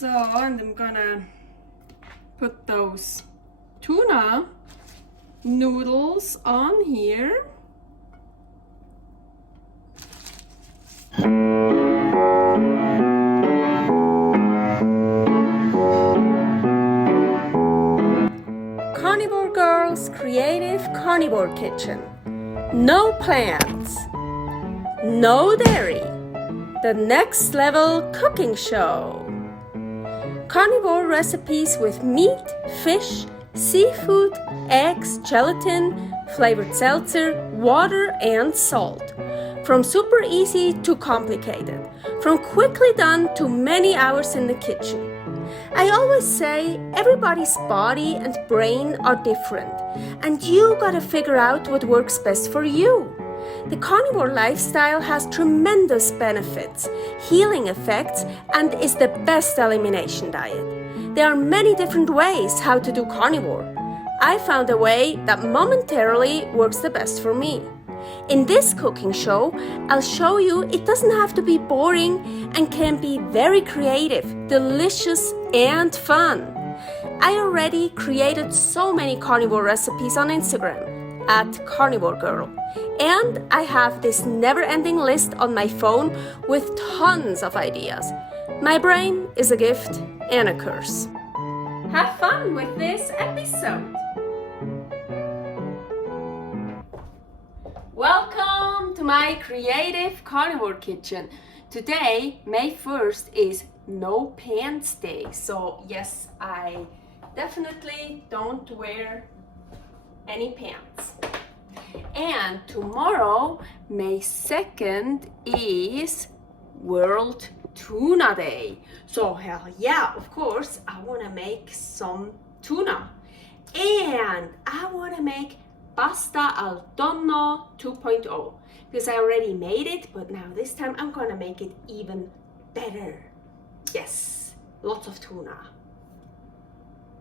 So, and I'm gonna put those tuna noodles on here. Carnivore Girl's Creative Carnivore Kitchen. No plants, no dairy, the next level cooking show. Carnivore recipes with meat, fish, seafood, eggs, gelatin, flavored seltzer, water, and salt. From super easy to complicated, from quickly done to many hours in the kitchen. I always say everybody's body and brain are different, and you gotta figure out what works best for you. The carnivore lifestyle has tremendous benefits, healing effects, and is the best elimination diet. There are many different ways how to do carnivore. I found a way that momentarily works the best for me. In this cooking show, I'll show you it doesn't have to be boring and can be very creative, delicious, and fun. I already created so many carnivore recipes on Instagram @karnivorgirl, and I have this never-ending list on my phone with tons of ideas. My brain is a gift and a curse. Have fun with this episode. Welcome to my creative carnivore kitchen. Today, May 1st, is no pants day. So yes, I definitely don't wear any pants. And tomorrow, May 2nd, is World Tuna Day. So hell yeah, of course, I want to make some tuna. And I want to make Pasta al Tonno 2.0 because I already made it, but now this time I'm gonna make it even better. Yes, lots of tuna.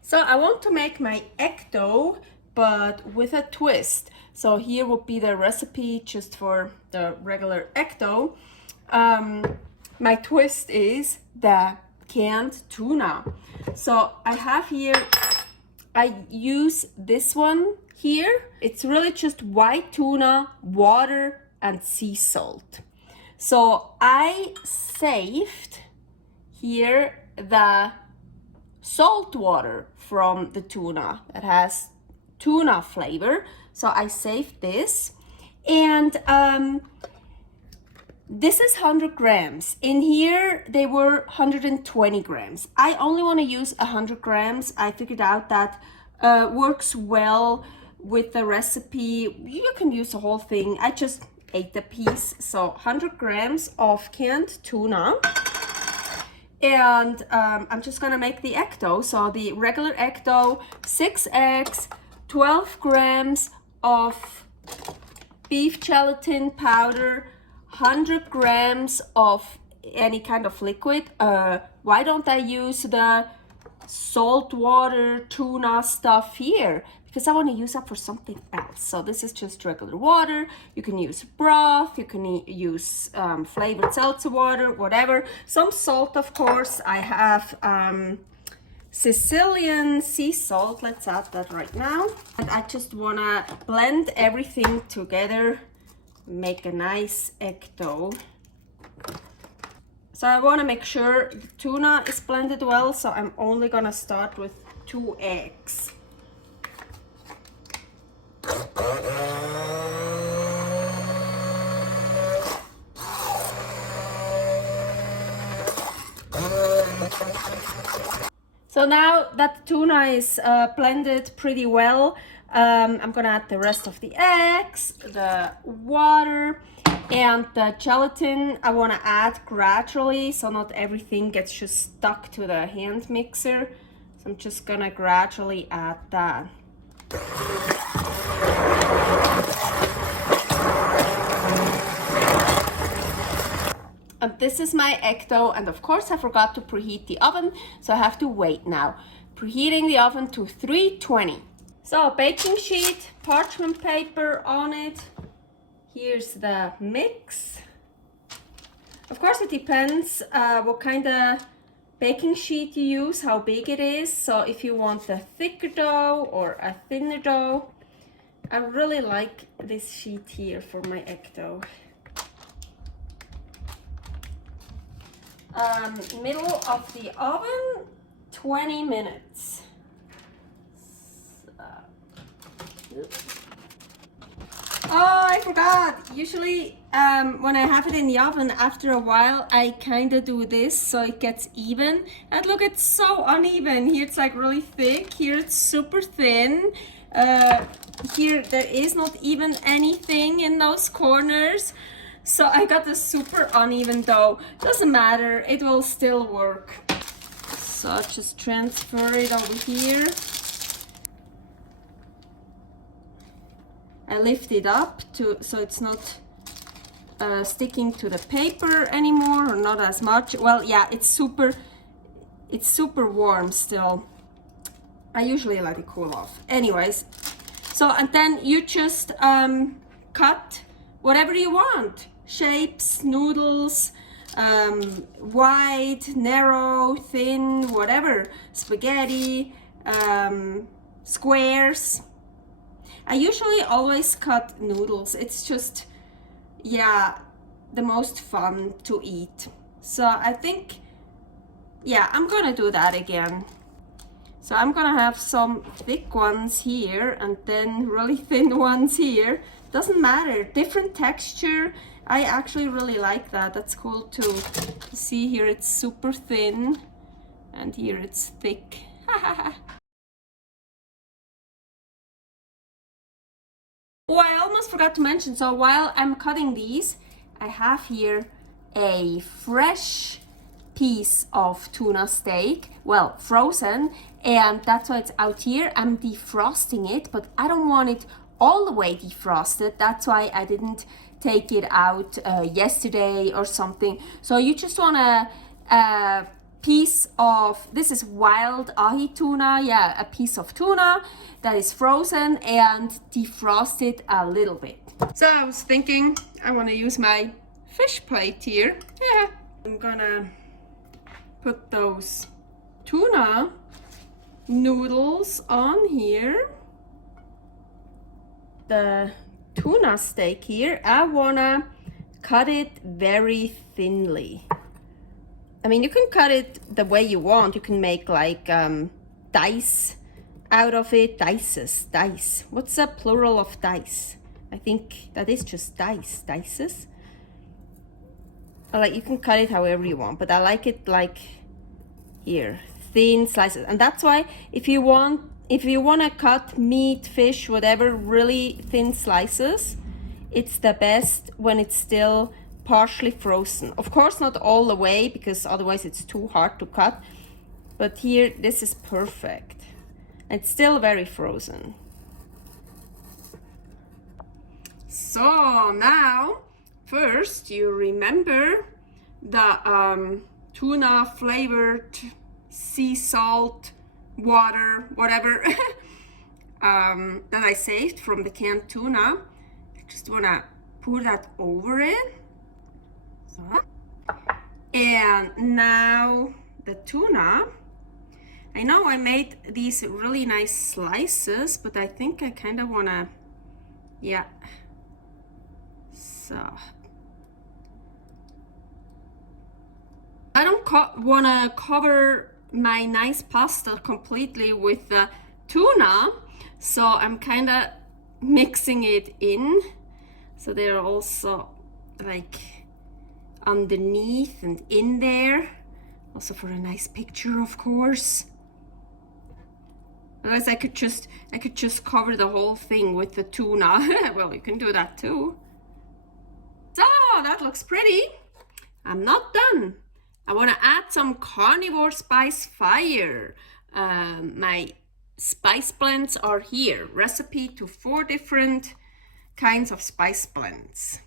So I want to make my egg dough, but with a twist. So here would be the recipe just for the regular egg dough. My twist is the canned tuna. So I have here, I use this one here. It's really just white tuna, water, and sea salt. So I saved here the salt water from the tuna that has tuna flavor. So I saved this, and this is 100 grams. In here, they were 120 grams. I only want to use 100 grams. I figured out that works well with the recipe. You can use the whole thing. I just ate the piece. So 100 grams of canned tuna. And I'm just gonna make the egg dough. So the regular egg dough, 6 eggs, 12 grams of beef gelatin powder, 100 grams of any kind of liquid. Why don't I use the salt water tuna stuff here? Because I want to use that for something else. So this is just regular water. You can use broth, you can use flavored seltzer water, whatever. Some salt, of course. I have Sicilian sea salt. Let's add that right now. And I just want to blend everything together, make a nice egg dough. So I want to make sure the tuna is blended well, so I'm only gonna start with 2 eggs. So now that the tuna is blended pretty well, I'm gonna add the rest of the eggs, the water, and the gelatin. I want to add gradually so not everything gets just stuck to the hand mixer. So I'm just gonna gradually add that. And this is my egg dough, and of course I forgot to preheat the oven, so I have to wait now. Preheating the oven to 320. So baking sheet, parchment paper on it. Here's the mix. Of course it depends what kind of baking sheet you use, how big it is. So if you want a thicker dough or a thinner dough, I really like this sheet here for my egg dough. Middle of the oven, 20 minutes. Oh, I forgot. Usually when I have it in the oven, after a while, I kind of do this so it gets even. And look, it's so uneven. Here it's like really thick. Here it's super thin. Here there is not even anything in those corners. So I got a super uneven dough. Doesn't matter, it will still work. So I'll just transfer it over here. I lift it up so it's not sticking to the paper anymore, or not as much. Well, yeah, it's super warm still. I usually let it cool off. Anyways, so and then you just cut whatever you want. Shapes, noodles, wide, narrow, thin, whatever. Spaghetti, squares. I usually always cut noodles. It's just, yeah, the most fun to eat. So I think, yeah, I'm gonna do that again. So I'm gonna have some thick ones here and then really thin ones here. Doesn't matter, different texture. I actually really like that. That's cool too. You see here it's super thin and here it's thick. Oh, I almost forgot to mention, so while I'm cutting these, I have here a fresh piece of tuna steak, well, frozen, and that's why it's out here. I'm defrosting it, but I don't want it all the way defrosted. That's why I didn't take it out yesterday or something. So you just want a piece of, this is wild ahi tuna, yeah, a piece of tuna that is frozen and defrosted a little bit. So I was thinking I want to use my fish plate here. Yeah, I'm gonna put those tuna noodles on here. The tuna steak here, I wanna cut it very thinly. I mean, you can cut it the way you want. You can make like dice out of it. Dice. What's the plural of dice? I think that is just dices. Like, you can cut it however you want, but I like it like here, thin slices. And that's why if you want to cut meat, fish, whatever, really thin slices, it's the best when it's still partially frozen. Of course, not all the way, because otherwise it's too hard to cut. But here, this is perfect. It's still very frozen. So now, first you remember the tuna flavored sea salt water, whatever, that I saved from the canned tuna. I just wanna pour that over it. And now the tuna. I know I made these really nice slices, but I think I kind of wanna, yeah. So I don't wanna cover my nice pasta completely with the tuna, so I'm kind of mixing it in, so they're also like underneath and in there, also for a nice picture, of course. Otherwise I could just cover the whole thing with the tuna. Well, you can do that too. So that looks pretty. I'm not done. I want to add some carnivore spice fire. My spice blends are here. Recipe to 4 different kinds of spice blends.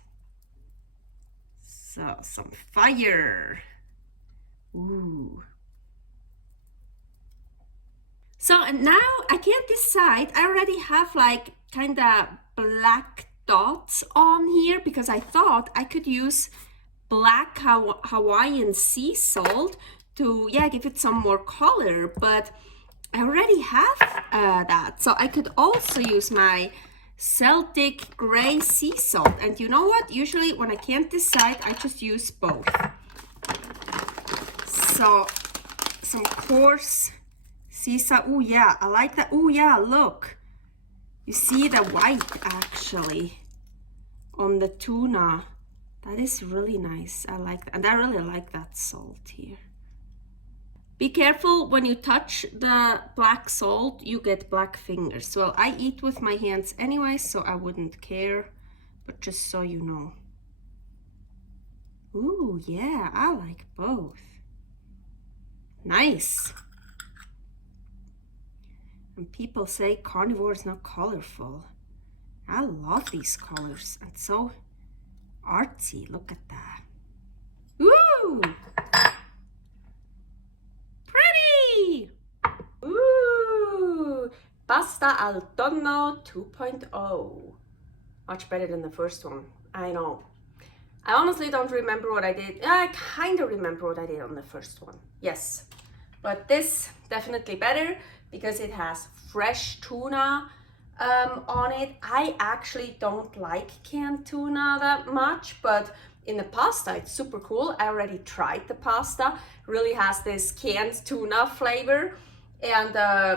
So some fire. Ooh. So and now I can't decide. I already have like kind of black dots on here because I thought I could use black Hawaiian sea salt to, yeah, give it some more color, but I already have that. So I could also use my Celtic gray sea salt. And you know what? Usually when I can't decide, I just use both. So some coarse sea salt. Oh yeah, I like that. Oh yeah, look. You see the white actually on the tuna. That is really nice. I like that. And I really like that salt here. Be careful when you touch the black salt, you get black fingers. Well, I eat with my hands anyway, so I wouldn't care, but just so you know. Ooh, yeah, I like both. Nice. And people say carnivore is not colorful. I love these colors, and so artsy. Look at that. Ooh! Pretty! Ooh! Pasta al Tonno 2.0. Much better than the first one. I know. I honestly don't remember what I did. I kind of remember what I did on the first one. Yes. But this definitely better because it has fresh tuna on it. I actually don't like canned tuna that much, but in the pasta it's super cool. I already tried the pasta. Really has this canned tuna flavor, and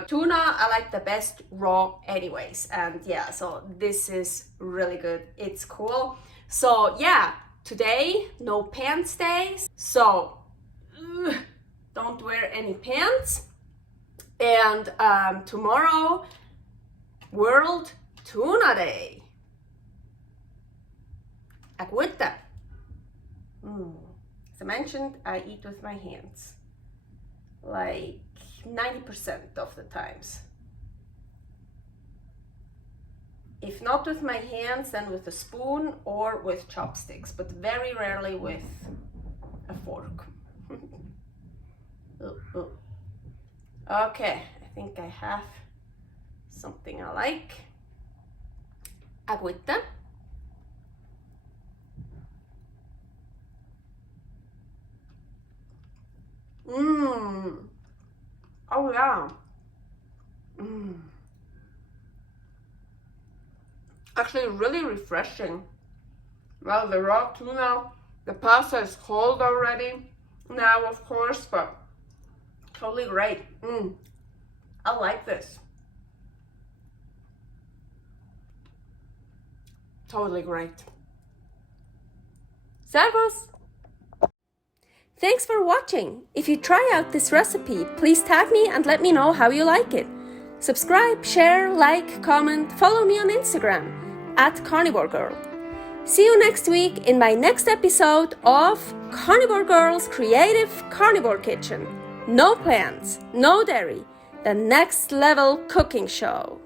tuna I like the best raw anyways. And yeah, so this is really good. It's cool. So yeah, today no pants day, so don't wear any pants. And tomorrow, World Tuna Day. Agüita. As I mentioned, I eat with my hands. Like 90% of the times. If not with my hands, then with a spoon or with chopsticks, but very rarely with a fork. Okay, I think I have something I like. Agüita. Oh yeah. Actually really refreshing. Well, the raw tuna, the pasta is cold already now, of course, but totally great. I like this. Totally great. Servus! Thanks for watching. If you try out this recipe, please tag me and let me know how you like it. Subscribe, share, like, comment, follow me on Instagram @karnivorgirl. See you next week in my next episode of Carnivore Girl's Creative Carnivore Kitchen. No plants, no dairy, the next level cooking show.